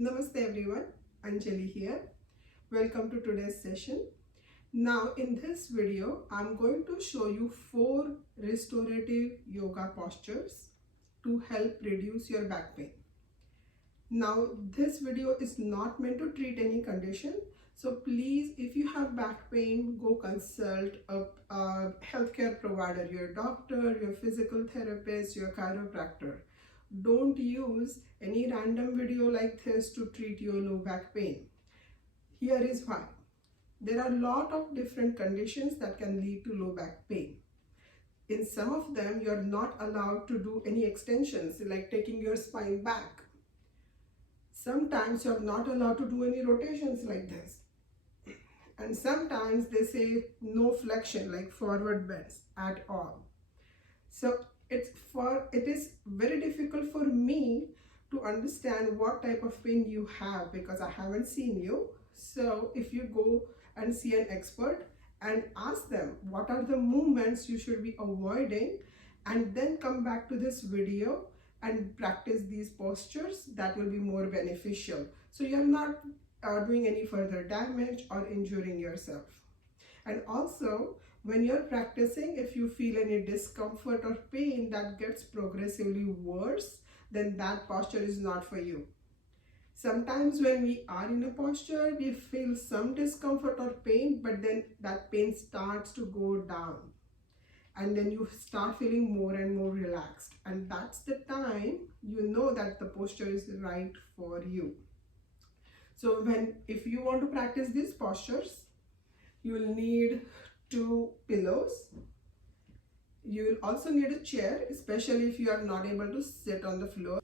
Namaste everyone, Anjali here. Welcome to today's session. Now in this video, I'm going to show you 4 restorative yoga postures to help reduce your back pain. Now this video is not meant to treat any condition. So please, if you have back pain, go consult a healthcare provider, your doctor, your physical therapist, your chiropractor. Don't use any random video like this to treat your low back pain. Here is why. There are a lot of different conditions that can lead to low back pain. In some of them, you're not allowed to do any extensions like taking your spine back. Sometimes you're not allowed to do any rotations like this. And sometimes they say no flexion like forward bends at all. So it is very difficult for me to understand what type of pain you have because I haven't seen you. So if you go and see an expert and ask them what are the movements you should be avoiding, and then come back to this video and practice these postures, that will be more beneficial. So you're not doing any further damage or injuring yourself. And also, when you're practicing, if you feel any discomfort or pain that gets progressively worse, then that posture is not for you. Sometimes when we are in a posture, we feel some discomfort or pain, but then that pain starts to go down. And then you start feeling more and more relaxed. And that's the time you know that the posture is right for you. So if you want to practice these postures, you will need 2 pillows. You will also need a chair, especially if you are not able to sit on the floor.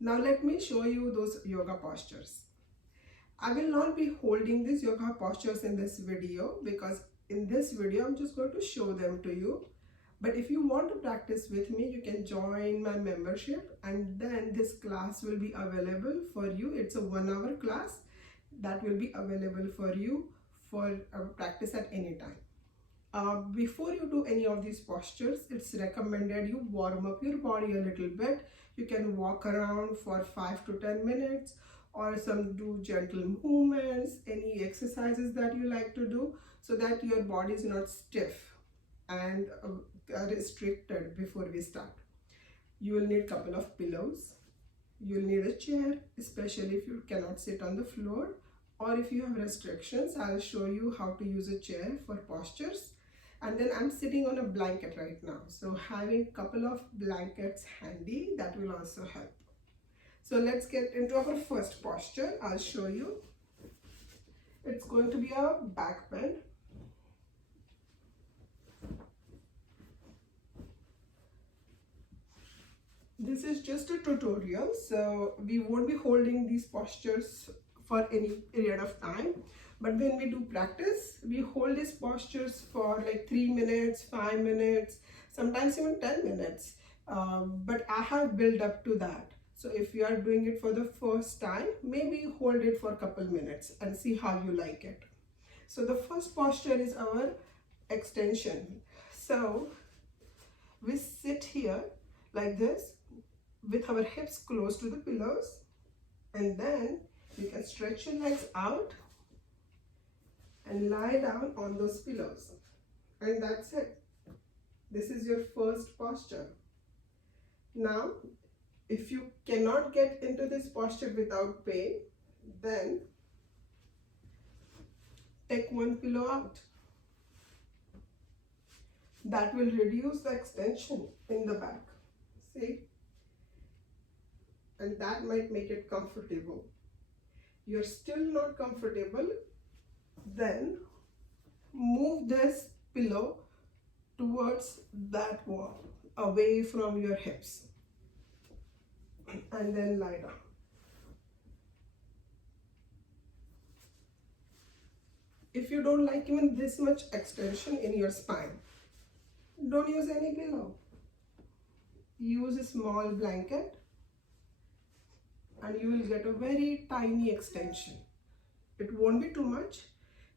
Now let me show you those yoga postures. I will not be holding these yoga postures in this video because in this video I'm just going to show them to you. But if you want to practice with me, you can join my membership and then this class will be available for you. It's a 1-hour class that will be available for you for practice at any time. Before you do any of these postures, it's recommended you warm up your body a little bit. You can walk around for 5 to 10 minutes or some do gentle movements, any exercises that you like to do so that your body is not stiff and restricted before we start. You will need a couple of pillows. You will need a chair, especially if you cannot sit on the floor, or if you have restrictions, I'll show you how to use a chair for postures. And then I'm sitting on a blanket right now. So having a couple of blankets handy, that will also help. So let's get into our first posture. I'll show you. It's going to be a back bend. This is just a tutorial, so we won't be holding these postures for any period of time. But when we do practice, we hold these postures for like 3 minutes, 5 minutes, sometimes even 10 minutes. But I have built up to that. So if you are doing it for the first time, maybe hold it for a couple minutes and see how you like it. So the first posture is our extension. So we sit here like this with our hips close to the pillows, and then you can stretch your legs out and lie down on those pillows, and that's it. This is your first posture. Now if you cannot get into this posture without pain, then take 1 pillow out. That will reduce the extension in the back. See? And that might make it comfortable. You're still not comfortable, then move this pillow towards that wall, away from your hips, and then lie down. If you don't like even this much extension in your spine, don't use any pillow. Use a small blanket and you will get a very tiny extension. It won't be too much.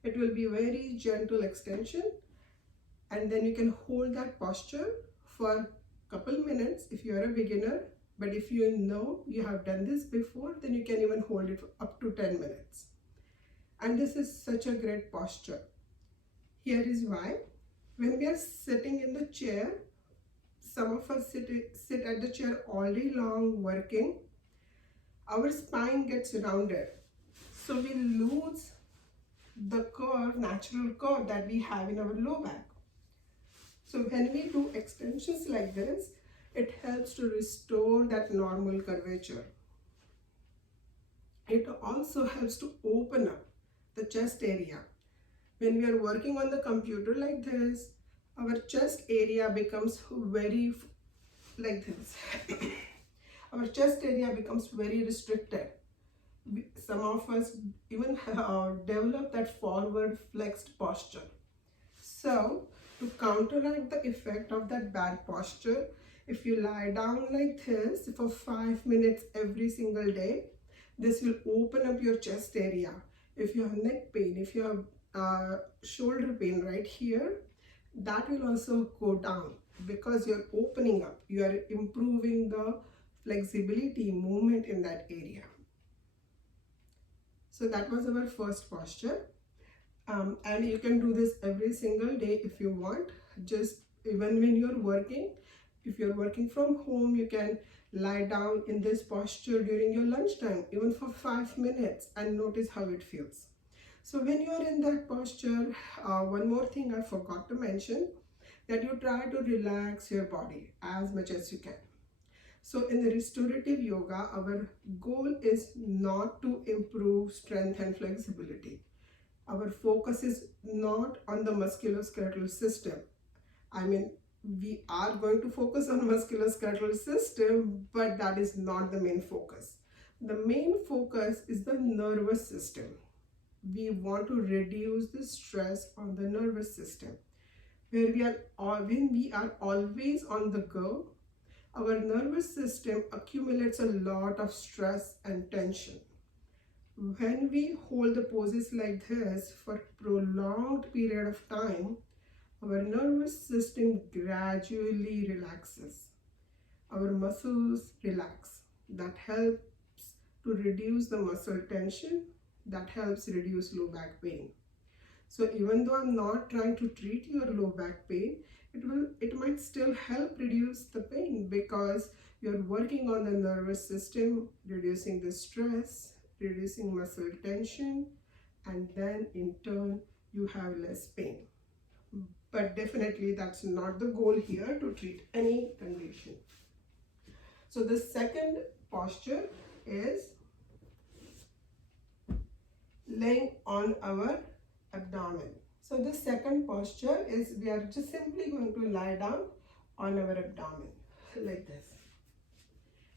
It will be very gentle extension, and then you can hold that posture for a couple minutes. If you're a beginner, But if you know you have done this before, then you can even hold it for up to 10 minutes. And this is such a great posture. Here is why. When we are sitting in the chair, some of us sit at the chair all day long working, our spine gets rounded. So we lose the curve, natural curve that we have in our low back. So when we do extensions like this, it helps to restore that normal curvature. It also helps to open up the chest area. When we are working on the computer like this, our chest area becomes very like this. Our chest area becomes very restricted. Some of us even develop that forward flexed posture. So to counteract the effect of that bad posture, if you lie down like this for 5 minutes every single day, this will open up your chest area. If you have neck pain, if you have shoulder pain right here, that will also go down because you're opening up, you are improving the flexibility, movement in that area. So that was our first posture. And you can do this every single day if you want. Just even when you're working, if you're working from home, you can lie down in this posture during your lunchtime, even for 5 minutes, and notice how it feels. So when you're in that posture, one more thing I forgot to mention, that you try to relax your body as much as you can. So in the restorative yoga, our goal is not to improve strength and flexibility. Our focus is not on the musculoskeletal system. I mean, we are going to focus on musculoskeletal system, but that is not the main focus. The main focus is the nervous system. We want to reduce the stress on the nervous system. When we are always on the go, our nervous system accumulates a lot of stress and tension. When we hold the poses like this for a prolonged period of time, our nervous system gradually relaxes. Our muscles relax. That helps to reduce the muscle tension. That helps reduce low back pain. So even though I'm not trying to treat your low back pain, it might still help reduce the pain because you're working on the nervous system, reducing the stress, reducing muscle tension, and then in turn you have less pain. But definitely that's not the goal here, to treat any condition. So the second posture is laying on our abdomen. So the second posture is we are just simply going to lie down on our abdomen like this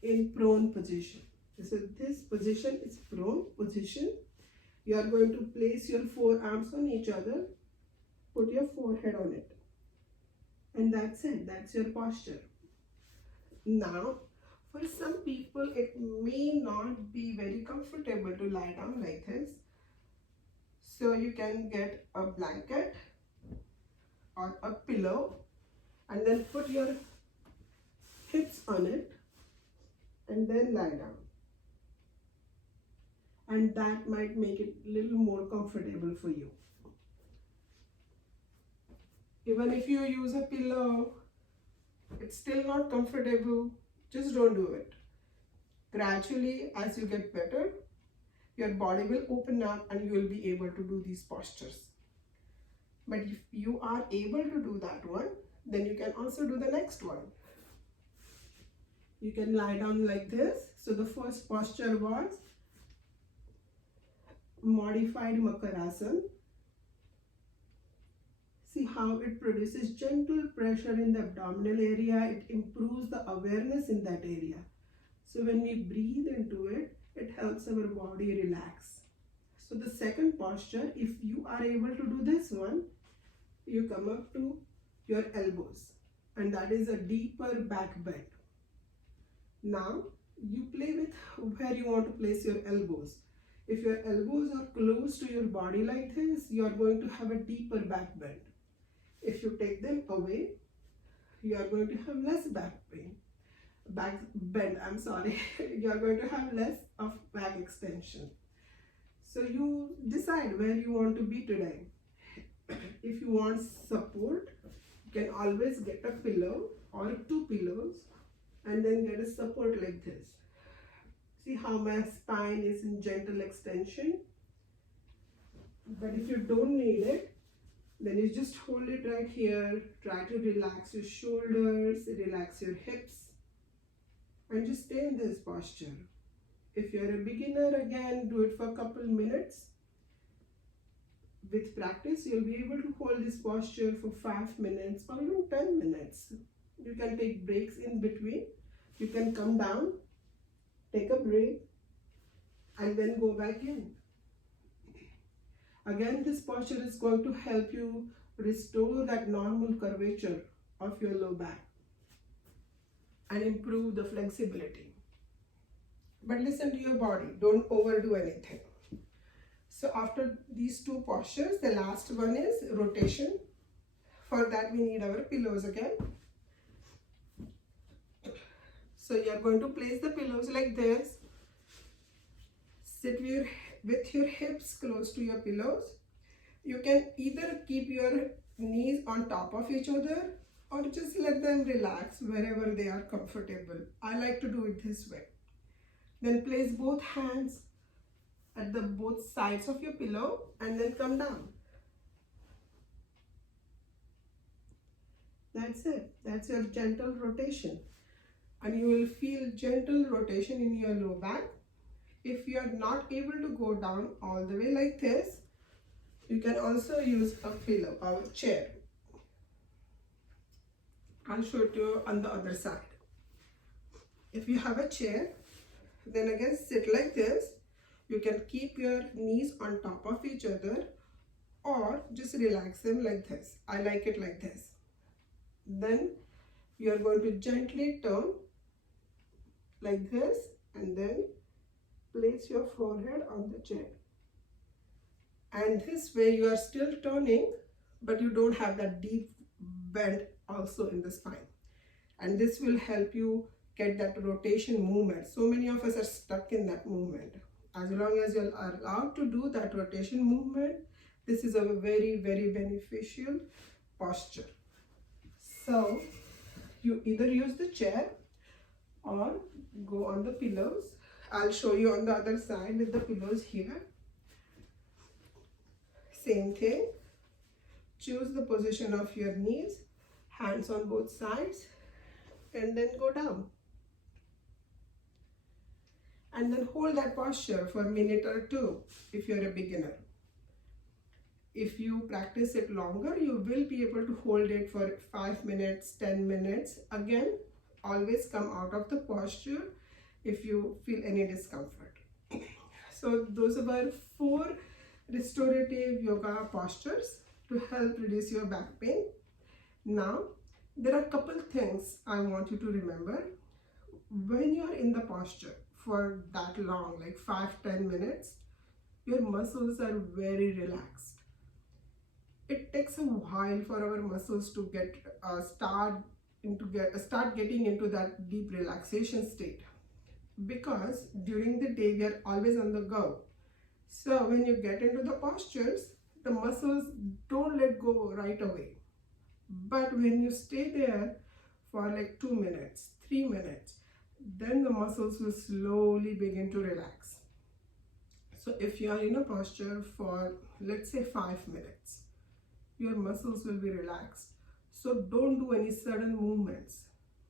in prone position. So this position is prone position. You are going to place your forearms on each other, put your forehead on it, and that's it. That's your posture. Now, for some people, it may not be very comfortable to lie down like this. So you can get a blanket or a pillow and then put your hips on it and then lie down. And that might make it a little more comfortable for you. Even if you use a pillow, it's still not comfortable, just don't do it. Gradually, as you get better, your body will open up and you will be able to do these postures. But if you are able to do that one, then you can also do the next one. You can lie down like this. So the first posture was modified Makarasana. See how it produces gentle pressure in the abdominal area. It improves the awareness in that area. So when we breathe into it, it helps our body relax. So the second posture, if you are able to do this one, you come up to your elbows, and that is a deeper back bend. Now you play with where you want to place your elbows. If your elbows are close to your body like this, you are going to have a deeper back bend. If you take them away, you are going to have less back pain. back bend, I'm sorry, you're going to have less of back extension. So you decide where you want to be today. If you want support, you can always get a pillow or two pillows and then get a support like this. See how my spine is in gentle extension? But if you don't need it, then you just hold it right here. Try to relax your shoulders, relax your hips, and just stay in this posture. If you're a beginner, again, do it for a couple minutes. With practice, you'll be able to hold this posture for 5 minutes or even 10 minutes. You can take breaks in between. You can come down, take a break, and then go back in. Again, this posture is going to help you restore that normal curvature of your low back and improve the flexibility. But listen to your body, don't overdo anything. So after these two postures, the last one is rotation. For that we need our pillows again. So you are going to place the pillows like this. Sit with your hips close to your pillows. You can either keep your knees on top of each other or just let them relax wherever they are comfortable. I like to do it this way. Then place both hands at the both sides of your pillow and then come down. That's it. That's your gentle rotation. And you will feel gentle rotation in your low back. If you are not able to go down all the way like this, you can also use a pillow or a chair. I'll show it to you on the other side. If you have a chair, then again sit like this. You can keep your knees on top of each other or just relax them like this. I like it like this. Then you are going to gently turn like this and then place your forehead on the chair. And this way you are still turning, but you don't have that deep bend also in the spine. And this will help you get that rotation movement. So many of us are stuck in that movement. As long as you are allowed to do that rotation movement, this is a very, very beneficial posture. So you either use the chair or go on the pillows. I'll show you on the other side with the pillows here. Same thing. Choose the position of your knees, hands on both sides, and then go down. And then hold that posture for a minute or two if you're a beginner. If you practice it longer, you will be able to hold it for 5 minutes, 10 minutes. Again, always come out of the posture if you feel any discomfort. So those were 4 restorative yoga postures to help reduce your back pain. Now, there are a couple things I want you to remember. When you are in the posture for that long, like 5-10 minutes, your muscles are very relaxed. It takes a while for our muscles to start getting into that deep relaxation state, because during the day we are always on the go. So when you get into the postures, the muscles don't let go right away. But when you stay there for like 2 minutes, 3 minutes, then the muscles will slowly begin to relax. So if you are in a posture for, let's say, 5 minutes, your muscles will be relaxed. So don't do any sudden movements.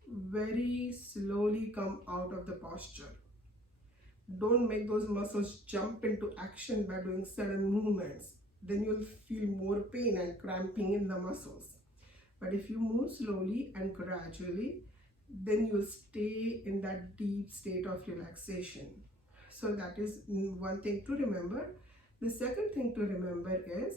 Very slowly come out of the posture. Don't make those muscles jump into action by doing sudden movements. Then you'll feel more pain and cramping in the muscles. But if you move slowly and gradually, then you'll stay in that deep state of relaxation. So that is one thing to remember. The second thing to remember is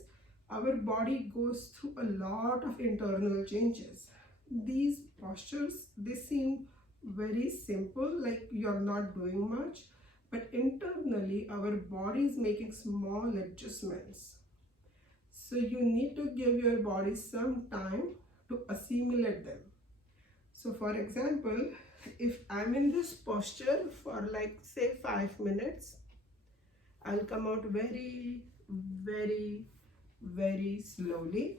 our body goes through a lot of internal changes. These postures, they seem very simple, like you're not doing much, but internally our body is making small adjustments. So you need to give your body some time to assimilate them. So for example, if I'm in this posture for like say 5 minutes, I'll come out very, very, very slowly,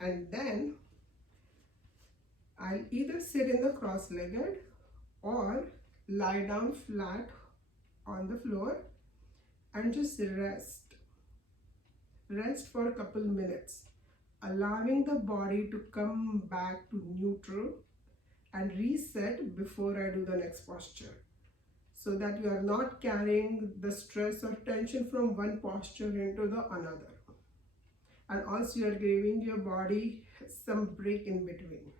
and then I'll either sit in the cross-legged or lie down flat on the floor and just rest. Rest for a couple minutes, allowing the body to come back to neutral and reset before I do the next posture, so that you are not carrying the stress or tension from one posture into the another. And also you are giving your body some break in between.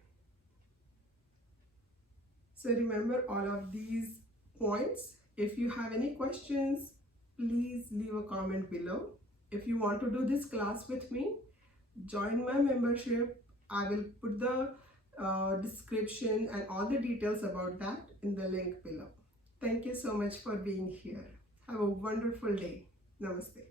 So remember all of these points. If you have any questions, please leave a comment below. If you want to do this class with me, join my membership. I will put the description and all the details about that in the link below. Thank you so much for being here. Have a wonderful day. Namaste.